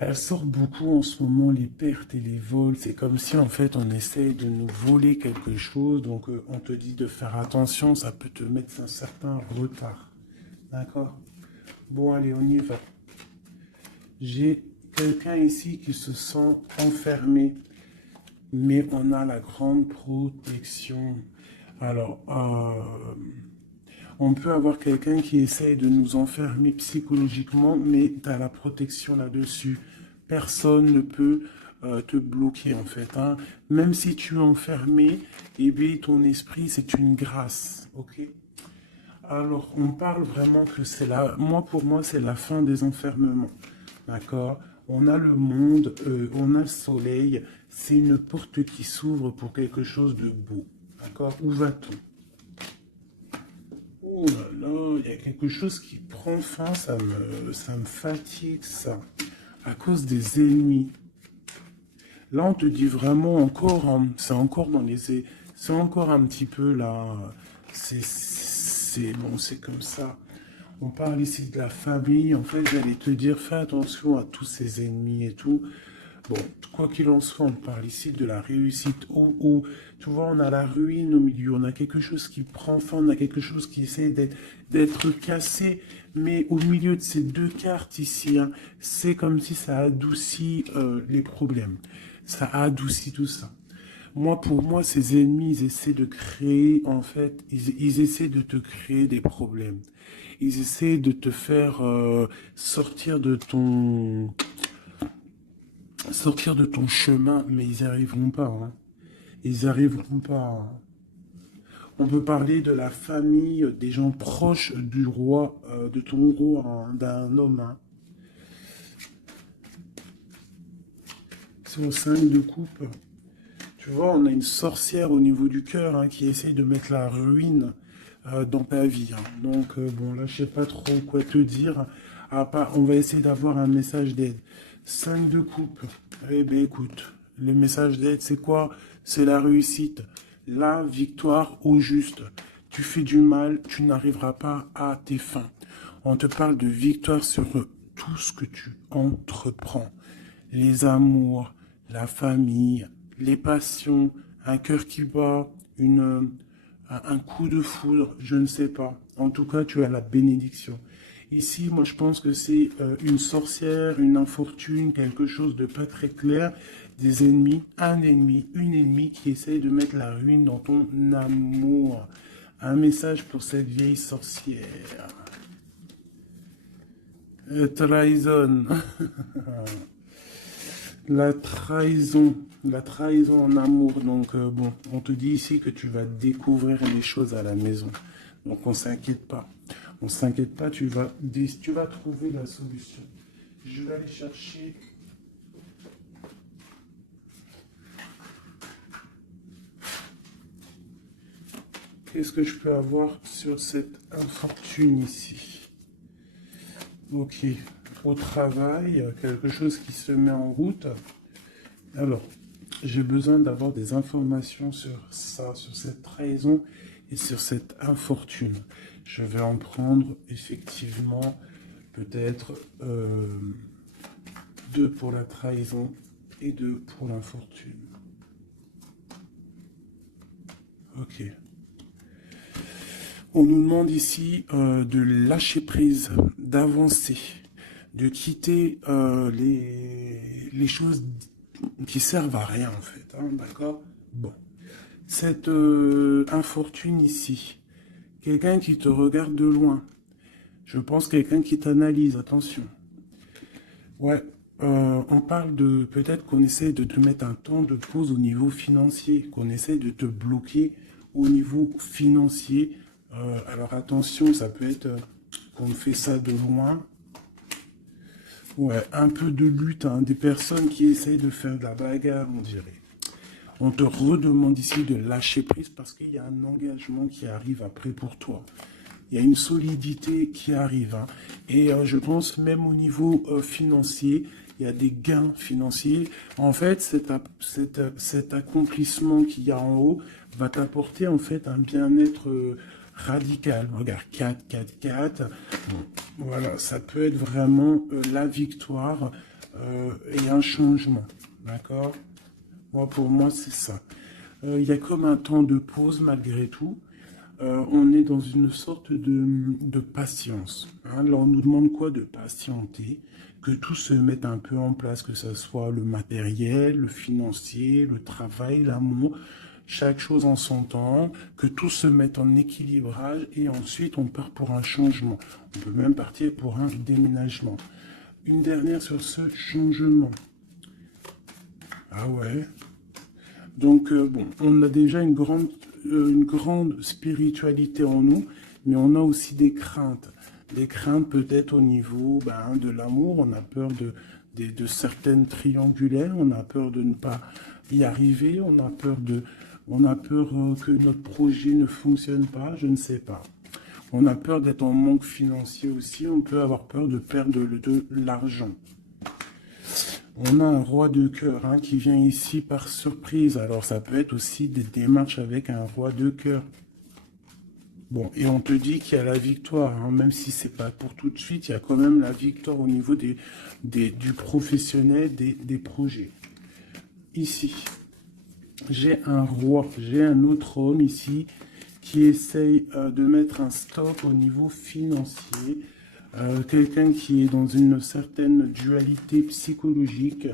elle sort beaucoup en ce moment, les pertes et les vols. C'est comme si en fait on essaye de nous voler quelque chose. Donc on te dit de faire attention, ça peut te mettre un certain retard. D'accord? Bon, allez, on y va. J'ai quelqu'un ici qui se sent enfermé, mais on a la grande protection. Alors, on peut avoir quelqu'un qui essaye de nous enfermer psychologiquement, mais tu as la protection là-dessus. Personne ne peut te bloquer en fait, hein. Même si tu es enfermé, eh bien, ton esprit, c'est une grâce. Ok? Alors, on parle vraiment que c'est la... Moi, pour moi, c'est la fin des enfermements. D'accord? On a le monde, on a le soleil. C'est une porte qui s'ouvre pour quelque chose de beau. D'accord? Où va-t-on? Oh là là, il y a quelque chose qui prend fin, ça me fatigue, ça. À cause des ennemis. Là, on te dit vraiment encore, hein, c'est encore dans les... C'est encore un petit peu là... Bon, c'est comme ça. On parle ici de la famille. En fait, j'allais te dire, fais attention à tous ces ennemis et tout. Bon, quoi qu'il en soit, on parle ici de la réussite. Tu vois, on a la ruine au milieu, on a quelque chose qui prend fin, on a quelque chose qui essaie d'être cassé. Mais au milieu de ces deux cartes ici, hein, c'est comme si ça adoucit les problèmes. Ça adoucit tout ça. Moi, pour moi, ces ennemis, ils essaient de créer, en fait, ils essaient de te créer des problèmes. Ils essaient de te faire sortir de ton chemin, mais ils n'y arriveront pas, hein. Ils n'y arriveront pas, hein. On peut parler de la famille, des gens proches du roi, de ton roi, hein, d'un homme, hein. C'est au 5 de coupe. Tu vois, on a une sorcière au niveau du cœur, hein, qui essaye de mettre la ruine dans ta vie, hein. Donc, bon, là, je sais pas trop quoi te dire. À part, on va essayer d'avoir un message d'aide. 5 de coupe. Eh bien, écoute, le message d'aide, c'est quoi? C'est la réussite, la victoire au juste. Tu fais du mal, tu n'arriveras pas à tes fins. On te parle de victoire sur tout ce que tu entreprends. Les amours, la famille, les passions, un cœur qui bat, un coup de foudre, je ne sais pas. En tout cas, tu as la bénédiction. Ici, moi, je pense que c'est une sorcière, une infortune, quelque chose de pas très clair, des ennemis, un ennemi, une ennemie qui essaye de mettre la ruine dans ton amour. Un message pour cette vieille sorcière. Trahison. La trahison en amour. Donc, bon, on te dit ici que tu vas découvrir les choses à la maison. Donc, on s'inquiète pas. On s'inquiète pas, tu vas trouver la solution. Je vais aller chercher. Qu'est-ce que je peux avoir sur cette infortune ici? Ok. Au travail, quelque chose qui se met en route. Alors, j'ai besoin d'avoir des informations sur ça, sur cette trahison et sur cette infortune. Je vais en prendre effectivement peut-être 2 pour la trahison et 2 pour l'infortune. Ok. On nous demande ici de lâcher prise, d'avancer, de quitter les choses qui servent à rien en fait, hein, d'accord? Bon, cette infortune ici, quelqu'un qui te regarde de loin, je pense quelqu'un qui t'analyse, attention. Ouais, on parle de peut-être qu'on essaie de te mettre un temps de pause au niveau financier, qu'on essaie de te bloquer au niveau financier. Alors attention, ça peut être qu'on fait ça de loin. Ouais, un peu de lutte, hein, des personnes qui essayent de faire de la bagarre, on dirait. On te redemande ici de lâcher prise parce qu'il y a un engagement qui arrive après pour toi. Il y a une solidité qui arrive, hein. Et je pense même au niveau financier, il y a des gains financiers. En fait, cet accomplissement qu'il y a en haut va t'apporter en fait un bien-être radical. Regarde, 4, 4, 4. Bon, voilà, ça peut être vraiment la victoire et un changement. D'accord? Moi, pour moi, c'est ça. Il y a comme un temps de pause malgré tout. On est dans une sorte de patience, hein. Là, on nous demande quoi? De patienter, que tout se mette un peu en place, que ce soit le matériel, le financier, le travail, l'amour, chaque chose en son temps, que tout se mette en équilibrage et ensuite on part pour un changement. On peut même partir pour un déménagement. Une dernière sur ce changement. Ah ouais. Donc, bon, on a déjà une grande spiritualité en nous, mais on a aussi des craintes. Des craintes peut-être au niveau de l'amour, on a peur de certaines triangulaires, on a peur de ne pas y arriver, on a peur que notre projet ne fonctionne pas, je ne sais pas. On a peur d'être en manque financier aussi, on peut avoir peur de perdre de l'argent. On a un roi de cœur, hein, qui vient ici par surprise. Alors ça peut être aussi des démarches avec un roi de cœur. Bon, et on te dit qu'il y a la victoire, hein, même si c'est pas pour tout de suite, il y a quand même la victoire au niveau du professionnel, des projets. ici, j'ai un roi, j'ai un autre homme ici qui essaye de mettre un stop au niveau financier. Quelqu'un qui est dans une certaine dualité psychologique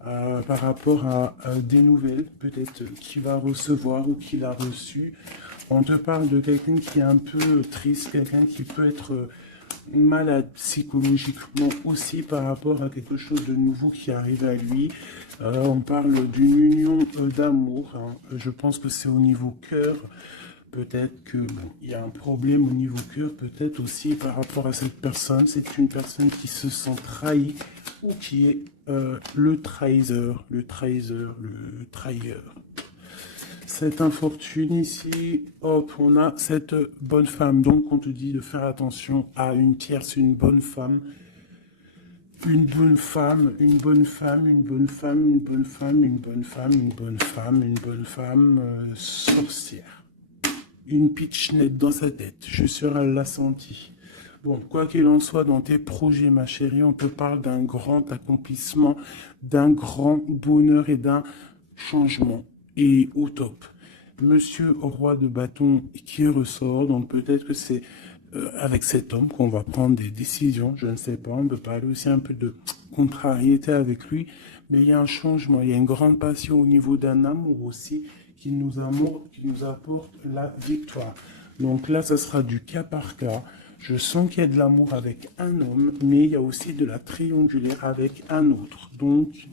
par rapport à des nouvelles, peut-être qu'il va recevoir ou qu'il a reçu. On te parle de quelqu'un qui est un peu triste, quelqu'un qui peut être malade psychologiquement aussi par rapport à quelque chose de nouveau qui arrive à lui. On parle d'une union d'amour, hein. Je pense que c'est au niveau cœur. Peut-être que bon, il y a un problème au niveau cœur, peut-être aussi par rapport à cette personne. C'est une personne qui se sent trahie ou qui est le trahisseur, le trahisseur, le trahilleur. Cette infortune ici, hop, on a cette bonne femme. Donc, on te dit de faire attention à une tierce, une bonne femme. Une bonne femme, une bonne femme, une bonne femme, une bonne femme, une bonne femme, une bonne femme, une bonne femme, sorcière. Une pitchnette dans sa tête. Je suis sûr, elle l'a senti. Bon, quoi qu'il en soit, dans tes projets, ma chérie, on te parle d'un grand accomplissement, d'un grand bonheur et d'un changement. Et au top. Monsieur roi de bâton qui ressort, donc peut-être que c'est avec cet homme qu'on va prendre des décisions, je ne sais pas, on peut parler aussi un peu de contrariété avec lui, mais il y a un changement, il y a une grande passion au niveau d'un amour aussi qui nous apporte la victoire. Donc là, ça sera du cas par cas. Je sens qu'il y a de l'amour avec un homme, mais il y a aussi de la triangulaire avec un autre. Donc,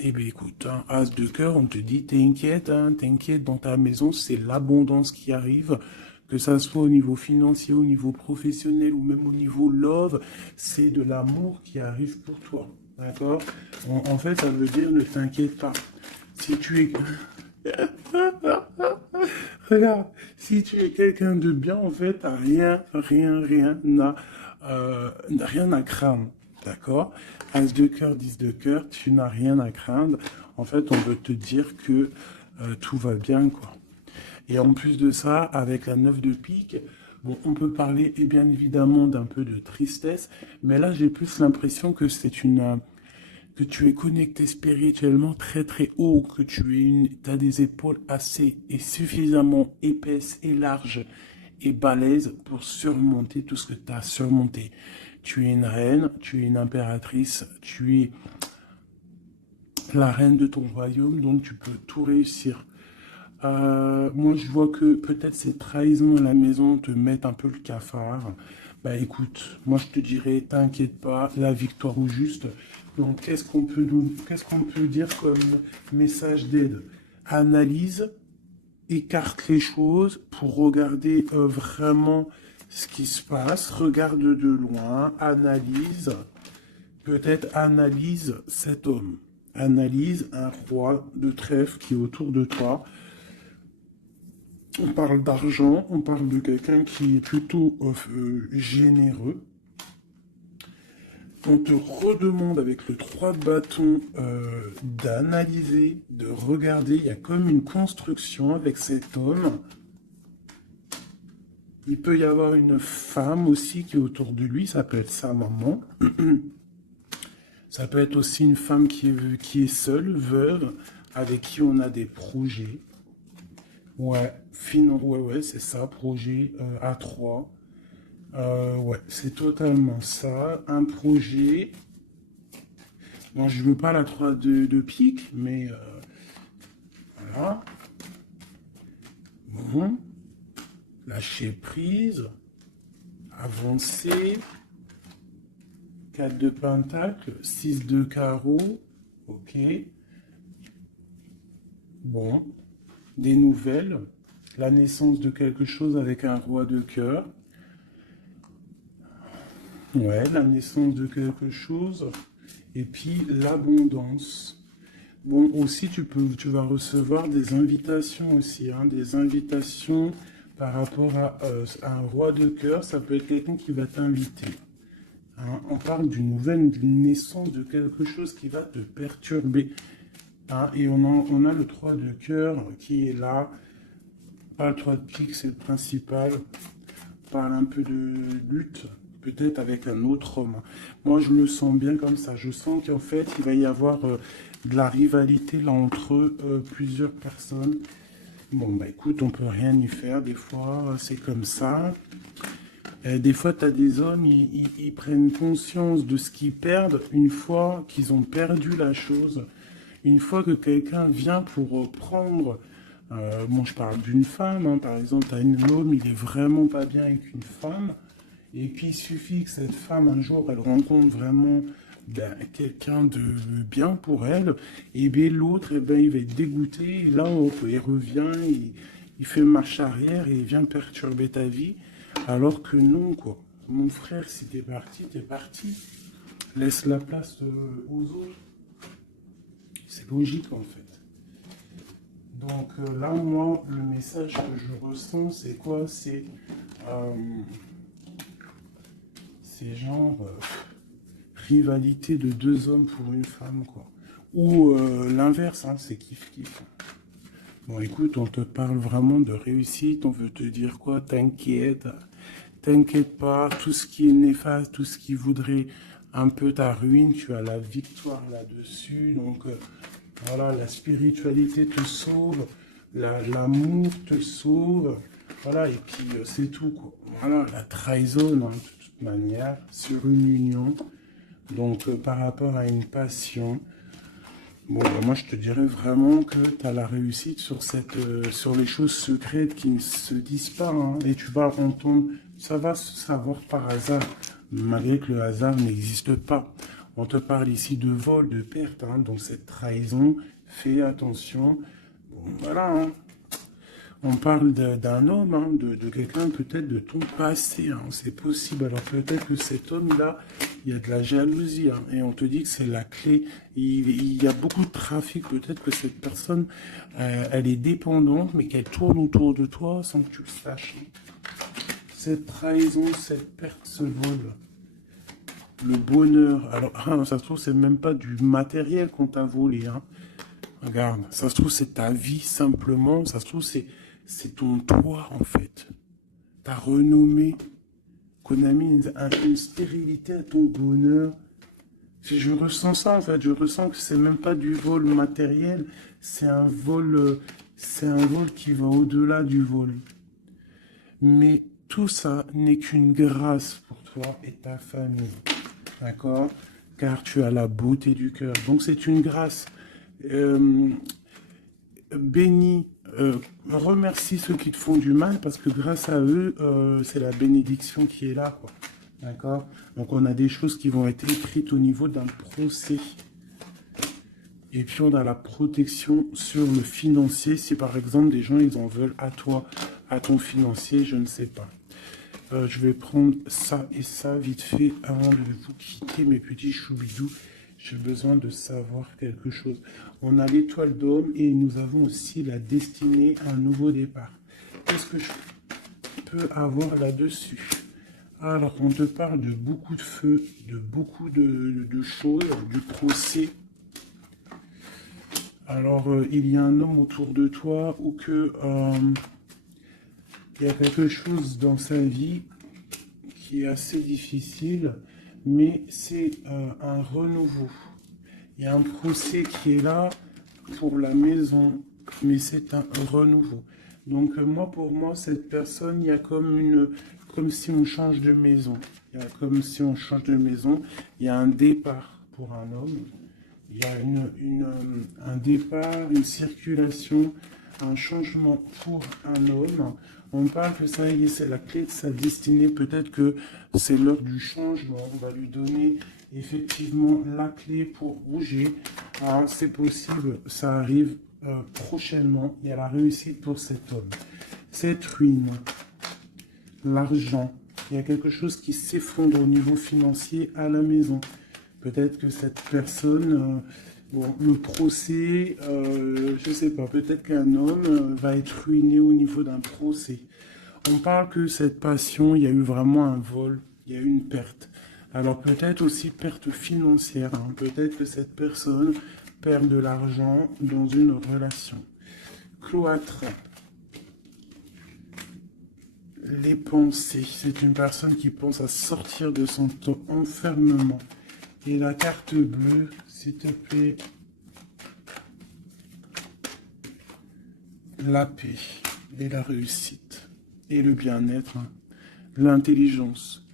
eh bien écoute, hein, as de cœur, on te dit, t'inquiète, hein, t'inquiète, dans ta maison, c'est l'abondance qui arrive, que ça soit au niveau financier, au niveau professionnel ou même au niveau love, c'est de l'amour qui arrive pour toi, d'accord? En fait, ça veut dire, ne t'inquiète pas. Si tu es... Regarde, si tu es quelqu'un de bien, en fait, t'as rien à craindre. D'accord? As de cœur, 10 de cœur, tu n'as rien à craindre. En fait, on veut te dire que tout va bien, quoi. Et en plus de ça, avec la 9 de pique, bon, on peut parler, et bien évidemment, d'un peu de tristesse, mais là, j'ai plus l'impression que que tu es connecté spirituellement très très haut, que as des épaules assez et suffisamment épaisses et larges et balèzes pour surmonter tout ce que tu as surmonté. Tu es une reine, tu es une impératrice, tu es la reine de ton royaume, donc tu peux tout réussir. Moi, je vois que peut-être ces trahisons à la maison te mettent un peu le cafard. Bah écoute, moi je te dirais, t'inquiète pas, la victoire au juste. Donc, qu'est-ce qu'on peut dire comme message d'aide? Analyse, écarte les choses pour regarder vraiment ce qui se passe. Regarde de loin, analyse, peut-être analyse cet homme. Analyse un roi de trèfle qui est autour de toi. On parle d'argent, on parle de quelqu'un qui est plutôt généreux. On te redemande avec le 3 de bâton d'analyser, de regarder. Il y a comme une construction avec cet homme. Il peut y avoir une femme aussi qui est autour de lui, ça peut être sa maman. Ça peut être aussi une femme qui est seule, veuve, avec qui on a des projets. Ouais, ouais, c'est ça, projet A3. Ouais, c'est totalement ça. Un projet. Bon, je veux pas la 3 de pique, mais voilà. Bon. Lâcher prise. Avancer. 4 de pentacle. 6 de carreau. Ok. Bon. Des nouvelles. La naissance de quelque chose avec un roi de cœur. Ouais, la naissance de quelque chose. Et puis l'abondance. Bon, aussi, tu vas recevoir des invitations aussi, hein, des invitations par rapport à un roi de cœur. Ça peut être quelqu'un qui va t'inviter. Hein. On parle d'une naissance de quelque chose qui va te perturber. Hein. Et on a le 3 de cœur qui est là. Pas le 3 de pique, c'est le principal. On parle un peu de lutte. peut-être avec un autre homme. Moi, je le sens bien comme ça. Je sens qu'en fait, il va y avoir de la rivalité là entre plusieurs personnes. Bon, bah écoute, on peut rien y faire. Des fois, c'est comme ça. Des fois, tu as des hommes, ils prennent conscience de ce qu'ils perdent une fois qu'ils ont perdu la chose. Une fois que quelqu'un vient pour prendre, bon, je parle d'une femme, hein, par exemple, tu as un homme, il est vraiment pas bien avec une femme, et puis il suffit que cette femme, un jour, elle rencontre vraiment ben, quelqu'un de bien pour elle, et bien l'autre, eh ben, il va être dégoûté, et là, hop, il revient, il fait marche arrière, et il vient perturber ta vie, alors que non, quoi. Mon frère, si t'es parti, t'es parti. Laisse la place aux autres. C'est logique, en fait. Donc là, moi, le message que je ressens, c'est quoi? C'est genre rivalité de deux hommes pour une femme, quoi. Ou l'inverse, hein, c'est kiff-kiff. Bon, écoute, on te parle vraiment de réussite, on veut te dire quoi? T'inquiète pas, tout ce qui est néfaste, tout ce qui voudrait un peu ta ruine, tu as la victoire là-dessus. Donc voilà, la spiritualité te sauve, l'amour te sauve. Voilà, et puis c'est tout, quoi. Voilà, la trahison, hein, de toute manière, sur une union. Donc par rapport à une passion, bon, bah, moi je te dirais vraiment que tu as la réussite sur sur les choses secrètes qui ne se disent pas, hein, et tu vas entendre, ça va se savoir par hasard, malgré que le hasard n'existe pas. On te parle ici de vol, de perte, hein, donc cette trahison, fais attention. Bon, voilà, hein. On parle d'un homme, hein, de quelqu'un peut-être de ton passé, hein, c'est possible. Alors peut-être que cet homme-là, il y a de la jalousie, hein, et on te dit que c'est la clé. Il y a beaucoup de trafic, peut-être que cette personne, elle est dépendante, mais qu'elle tourne autour de toi sans que tu le saches. Cette trahison, cette perte, ce vol, le bonheur. Alors, ah, ça se trouve, c'est même pas du matériel qu'on t'a volé, hein. Regarde, ça se trouve, c'est ta vie simplement. Ça se trouve, c'est ton toit, en fait. Ta renommée. Qu'on a mis une stérilité à ton bonheur. Je ressens ça, en fait. Je ressens que c'est même pas du vol matériel. C'est un vol qui va au-delà du vol. Mais tout ça n'est qu'une grâce pour toi et ta famille. D'accord? Car tu as la beauté du cœur. Donc, c'est une grâce. Bénis, remercie ceux qui te font du mal parce que grâce à eux, c'est la bénédiction qui est là, quoi. D'accord? Donc on a des choses qui vont être écrites au niveau d'un procès. Et puis on a la protection sur le financier. Si par exemple des gens ils en veulent à toi, à ton financier, je ne sais pas. Je vais prendre ça et ça vite fait avant de vous quitter mes petits choubidous. J'ai besoin de savoir quelque chose. On a l'étoile d'homme et nous avons aussi la destinée à un nouveau départ. Qu'est-ce que je peux avoir là-dessus? Alors, on te parle de beaucoup de feu, de beaucoup de choses, du procès. Alors, il y a un homme autour de toi ou que il y a quelque chose dans sa vie qui est assez difficile, mais c'est un renouveau. Il y a un procès qui est là pour la maison, mais c'est un renouveau. Donc moi, pour moi, cette personne, il y a comme si on change de maison. Il y a comme si on change de maison. Il y a un départ pour un homme. Il y a un départ, une circulation, un changement pour un homme. On parle que ça y est, c'est la clé de sa destinée. Peut-être que c'est l'heure du changement. On va lui donner effectivement la clé pour bouger. Ah, c'est possible, ça arrive prochainement. Il y a la réussite pour cet homme. Cette ruine, l'argent, il y a quelque chose qui s'effondre au niveau financier à la maison. Peut-être que cette personne, bon, le procès, je ne sais pas, peut-être qu'un homme va être ruiné au niveau d'un procès. On parle que cette passion, il y a eu vraiment un vol, il y a eu une perte. Alors peut-être aussi perte financière, hein. Peut-être que cette personne perd de l'argent dans une relation. Cloître. les pensées. C'est une personne qui pense à sortir de son enfermement. Et la carte bleue, s'il te plaît. La paix et la réussite. Et le bien-être. Hein. L'intelligence.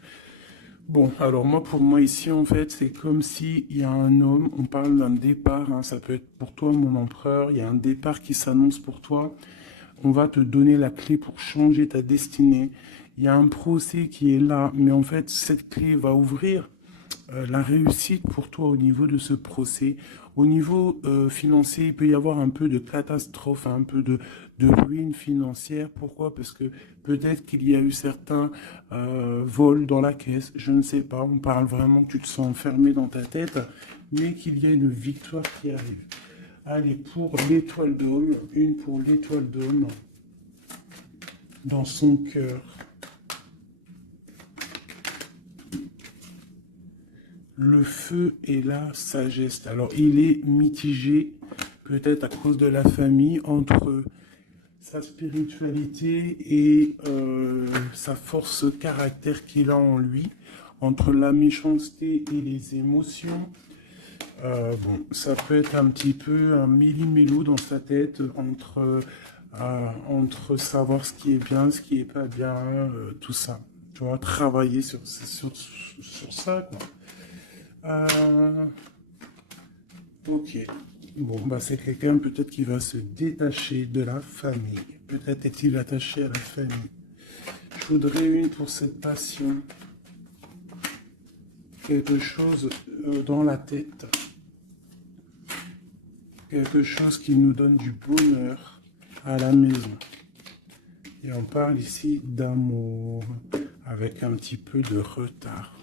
Bon, alors moi, pour moi ici, en fait, c'est comme s'il y a un homme, on parle d'un départ, hein, ça peut être pour toi, mon empereur, il y a un départ qui s'annonce pour toi, on va te donner la clé pour changer ta destinée, il y a un procès qui est là, mais en fait, cette clé va ouvrir la réussite pour toi au niveau de ce procès. Au niveau financier, il peut y avoir un peu de catastrophe, un peu de ruine financière. Pourquoi? Parce que peut-être qu'il y a eu certains vols dans la caisse, je ne sais pas. On parle vraiment que tu te sens enfermé dans ta tête, mais qu'il y a une victoire qui arrive. Allez, pour l'étoile d'homme, une pour l'étoile d'homme, dans son cœur. Le feu et la sagesse. Alors, il est mitigé, peut-être à cause de la famille, entre sa spiritualité et sa force caractère qu'il a en lui, entre la méchanceté et les émotions. Bon, ça peut être un petit peu un méli-mélo dans sa tête entre savoir ce qui est bien, ce qui est pas bien, tout ça. Tu vois, travailler sur ça, quoi. Ok. Bon, bah c'est quelqu'un peut-être qui va se détacher de la famille. Peut-être est-il attaché à la famille. Je voudrais une pour cette passion. Quelque chose dans la tête. Quelque chose qui nous donne du bonheur à la maison. Et on parle ici d'amour avec un petit peu de retard.